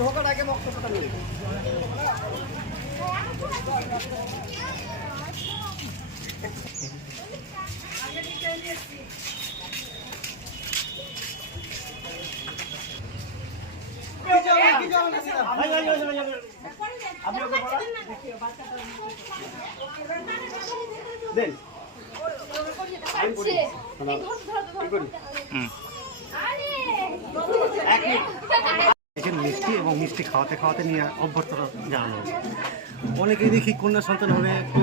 ঢোকার আগে মক্তটা মিলে দেন। এক মিনিট। এখানে মিষ্টি এবং মিষ্টি খাওয়াতে খাওয়াতে নিয়ে অভ্যর্থনা জানানো অনেকেই দেখি কন্যা সন্তান একটু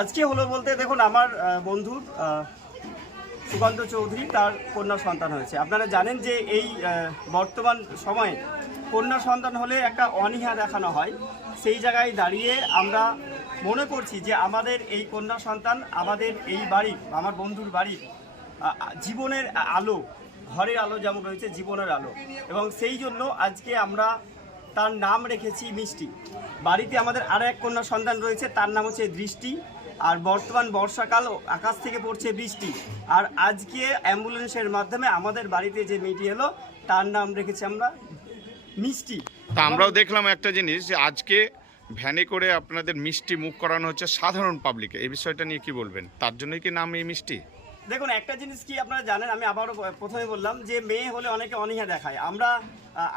আজকে হলো বলতে দেখুন আমার আহ, সুকান্ত চৌধুরী তার কন্যা সন্তান হয়েছে। আপনারা জানেন যে এই বর্তমান সময়ে কন্যা সন্তান হলে একটা অনীহা দেখানো হয়। সেই জায়গায় দাঁড়িয়ে আমরা মনে করছি যে আমাদের এই কন্যা সন্তান আমাদের এই বাড়ির আমার বন্ধুর বাড়ির জীবনের আলো ঘরের আলো যেমন রয়েছে, জীবনের আলো। এবং সেই জন্য আজকে আমরা তার নাম রেখেছি মিষ্টি। বাড়িতে আমাদের আরও এক কন্যা সন্তান রয়েছে, তার নাম হচ্ছে দৃষ্টি। আর বর্তমান বর্ষাকাল, আকাশ থেকে পড়ছে বৃষ্টি। আর আজকে অ্যাম্বুলেন্সের মাধ্যমে আমাদের বাড়িতে যে মেয়েটি এলো, তার নাম রেখেছি আমরা মিষ্টি। তা আমরাও দেখলাম একটা জিনিস, যে আজকে ভ্যানে করে আপনাদের মিষ্টি মুখ করানো হচ্ছে সাধারণ পাবলিকে এই বিষয়টা নিয়ে কি বলবেন? তার জন্যই কি নাম এই মিষ্টি? দেখুন, একটা জিনিস কি আপনারা জানেন, আমি আবারও প্রথমে বললাম যে মেয়ে হলে অনেকে অনীহা দেখায়। আমরা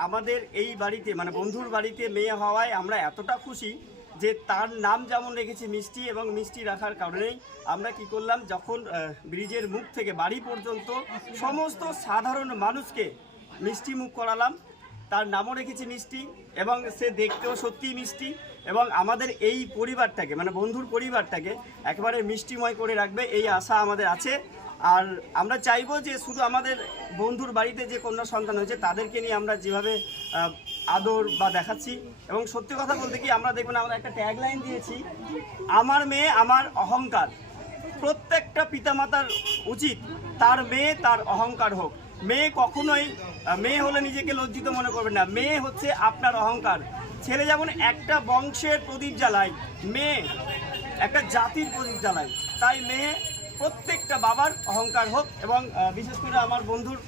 আমাদের এই বাড়িতে মানে বন্ধুর বাড়িতে মেয়ে হওয়ায় আমরা এতটা খুশি যে তার নাম যেমন রেখেছি মিষ্টি এবং মিষ্টি রাখার কারণেই আমরা কি করলাম, যখন ব্রিজের মুখ থেকে বাড়ি পর্যন্ত সমস্ত সাধারণ মানুষকে মিষ্টি মুখ করালাম তার নামও রেখেছি মিষ্টি, এবং সে দেখতেও সত্যিই মিষ্টি, এবং আমাদের এই পরিবারটাকে মানে বন্ধুর পরিবারটাকে একেবারে মিষ্টিময় করে রাখবে, এই আশা আমাদের আছে। আর আমরা চাইব যে শুধু আমাদের বন্ধুর বাড়িতে যে কন্যা সন্তান হয়েছে, তাদেরকে নিয়ে আমরা যেভাবে আদর বা দেখাচ্ছি, এবং সত্যি কথা বলতে কি, আমরা দেখবেন আমরা একটা ট্যাগলাইন দিয়েছি, আমার মেয়ে আমার অহংকার। প্রত্যেকটা পিতামাতার উচিত তার মেয়ে তার অহংকার হোক। মেয়ে কখনোই মেয়ে হলে নিজেকে লজ্জিত মনে করবেন না। মেয়ে হচ্ছে আপনার অহংকার। ছেলে যেমন একটা বংশের প্রদীপ জ্বালায় মেয়ে একটা জাতির প্রদীপ জ্বালায় তাই মেয়ে প্রত্যেকটা বাবার অহংকার হোক এবং বিশেষ করে আমার বন্ধুর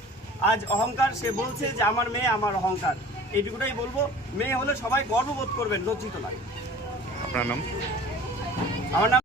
আজ অহংকার সে বলছে যে আমার মেয়ে আমার অহংকার। এইটুকুটাই বলব মেয়ে হলে সবাই গর্ববোধ করবেন লজ্জিত নয়। আপনার নাম? আমার নাম